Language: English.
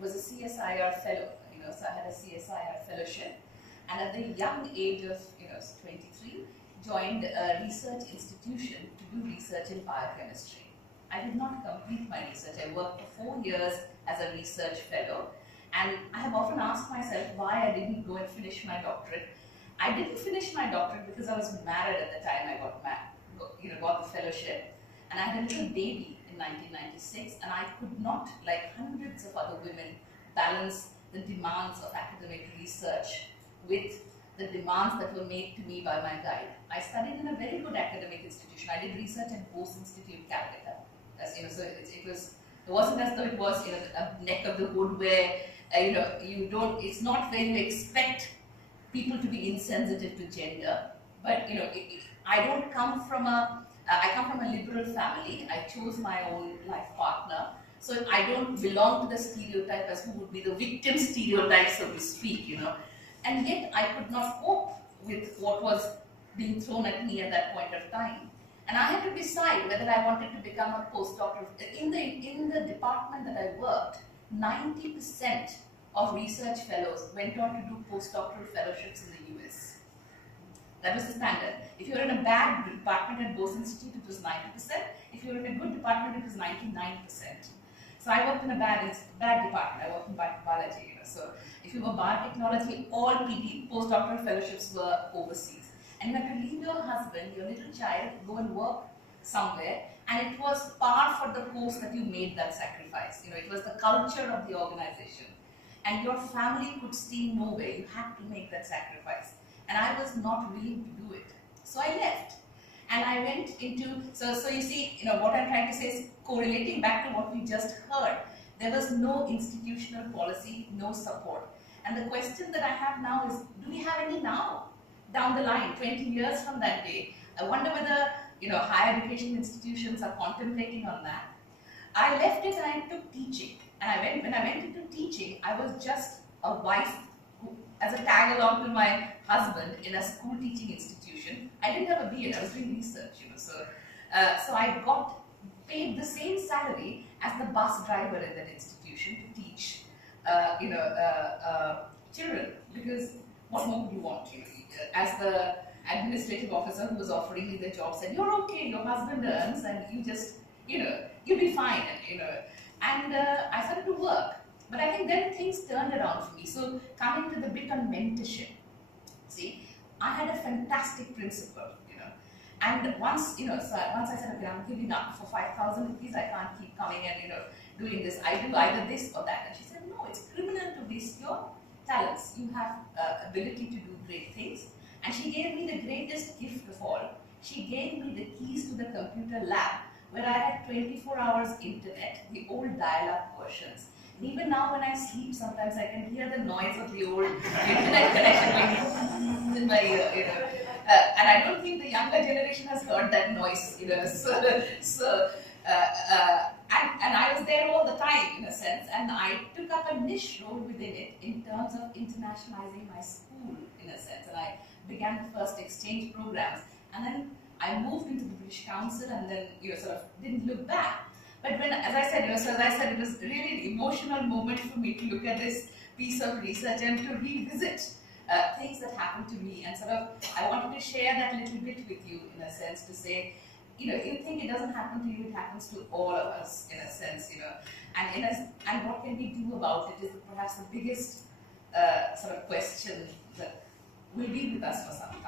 was a CSIR fellow, so I had a CSIR fellowship, and at the young age of 23, joined a research institution to do research in biochemistry. I did not complete my research. I worked for 4 years as a research fellow, and I have often asked myself why I didn't go and finish my doctorate. I didn't finish my doctorate because I was married at the time I got the fellowship, and I had a little baby in 1996, and I could not, like hundreds of other women, balance the demands of academic research with the demands that were made to me by my guide. I studied in a very good academic institution. I did research at Bose Institute, Calcutta. So it wasn't as though it was a neck of the wood where it's not where you expect people to be insensitive to gender. But I come from a liberal family. I chose my own life partner. So I don't belong to the stereotype as who would be the victim stereotype, so to speak, And yet I could not cope with what was being thrown at me at that point of time. And I had to decide whether I wanted to become a postdoctoral. In the department that I worked, 90% of research fellows went on to do postdoctoral fellowships in the US. That was the standard. If you were in a bad department at Bose Institute, it was 90%. If you were in a good department, it was 99%. So I worked in a bad department. I worked in biology. So if you were biotechnology, all postdoctoral fellowships were overseas. And you had to leave your husband, your little child, go and work somewhere. And it was par for the course that you made that sacrifice. It was the culture of the organization. And your family could steal nowhere. You had to make that sacrifice. And I was not willing to do it. So I left. And I went into, so you see, what I'm trying to say is correlating back to what we just heard. There was no institutional policy, no support. And the question that I have now is, do we have any now? Down the line, 20 years from that day. I wonder whether, higher education institutions are contemplating on that. I left it and I took teaching. And when I went into teaching, I was just a wife who, as a tag along to my husband in a school teaching institution. I didn't have a BA, I was doing research, So I got paid the same salary as the bus driver in that institution to teach, children. Because what more would you want? As the administrative officer who was offering me the job said, you're okay, your husband earns, and you just, you'll be fine, And I started to work. But I think then things turned around for me. So coming to the bit on mentorship, see, I had a fantastic principal, And once I said, okay, I'm giving up for 5,000 rupees, I can't keep coming and, doing this. I do either this or that. And she said, no, it's criminal to waste your talents. You have ability to do great things. And she gave me the greatest gift of all. She gave me the keys to the computer lab, where I had 24 hours internet, the old dial-up versions. And even now when I sleep, sometimes I can hear the noise of the old internet connection in my ear, and I don't think the younger generation has heard that noise, and I was there all the time, in a sense, and I took up a niche role within it in terms of internationalizing my school, in a sense, and I began the first exchange programs, and then I moved into the British Council, and then sort of didn't look back. But when, as I said, it was really an emotional moment for me to look at this piece of research and to revisit things that happened to me, and sort of I wanted to share that little bit with you, in a sense, to say, you think it doesn't happen to you, it happens to all of us, in a sense, and what can we do about it is perhaps the biggest sort of question that will be with us for some time.